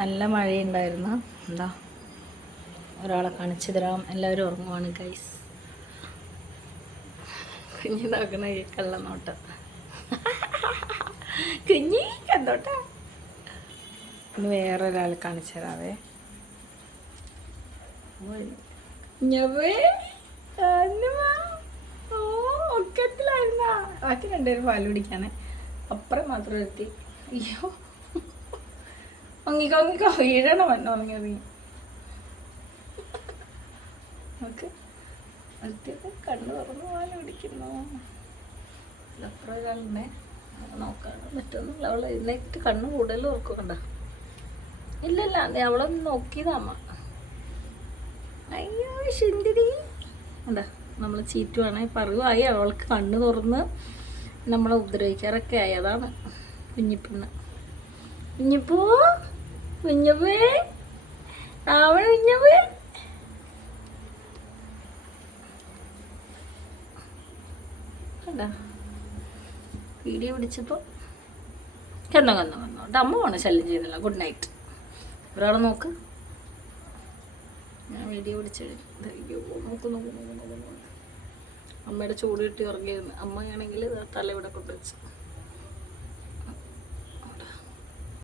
നല്ല മഴയുണ്ടായിരുന്നു. എന്താ ഒരാളെ കാണിച്ചു തരാം. എല്ലാവരും ഉറങ്ങുവാണ് ഗൈസ്. കുഞ്ഞി നോക്കണ കള്ളനോട്ടം. കുഞ്ഞി കണ്ടോട്ട. ഇനി വേറൊരാൾ കാണിച്ചു തരാവേ. ഒക്കത്തിലായിരുന്ന ബാക്കി രണ്ടുപേരും പാല് പിടിക്കാണ്. അപ്പുറം മാത്രം എത്തി. അയ്യോ ഒങ്ങിക്കോ വീഴണം. ഉറങ്ങി നമുക്ക് അടുത്തേക്ക് കണ്ണ് തുറന്ന് പാല് പിടിക്കുന്നു. അപ്പുറം ഒരാളുടെ നോക്കാൻ പറ്റുമെന്നില്ല. അവൾ ഇതിലേക്ക് കണ്ണ് കൂടുതൽ ഓർക്കണ്ട. ഇല്ലല്ല അവളൊന്ന് നോക്കിയതാമ്മ. അയ്യോ ശുന്ദരി എന്താ നമ്മൾ ചീറ്റുവാണെ പറയുവായി. അവൾക്ക് കണ്ണ് തുറന്ന് നമ്മളെ ഉപദ്രവിക്കാറൊക്കെ ആയി. അതാണ് കുഞ്ഞിപ്പെണ്ണ്. കുഞ്ഞിപ്പൂ കുഞ്ഞപ്പേ അവൾ കുഞ്ഞപ്പേ കണ്ടാ വീഡിയോ പിടിച്ചപ്പോൾ കന്നോ അമ്മ വേണം ശല്യം ചെയ്യുന്നില്ല. Good night. ഒരാളെ നോക്ക്. ഞാൻ വീഡിയോ പിടിച്ച് നോക്ക്. അമ്മയുടെ ചൂട് കിട്ടി ഉറങ്ങിയിരുന്നു. അമ്മയാണെങ്കിൽ തല ഇവിടെ കൊണ്ടുവച്ചു.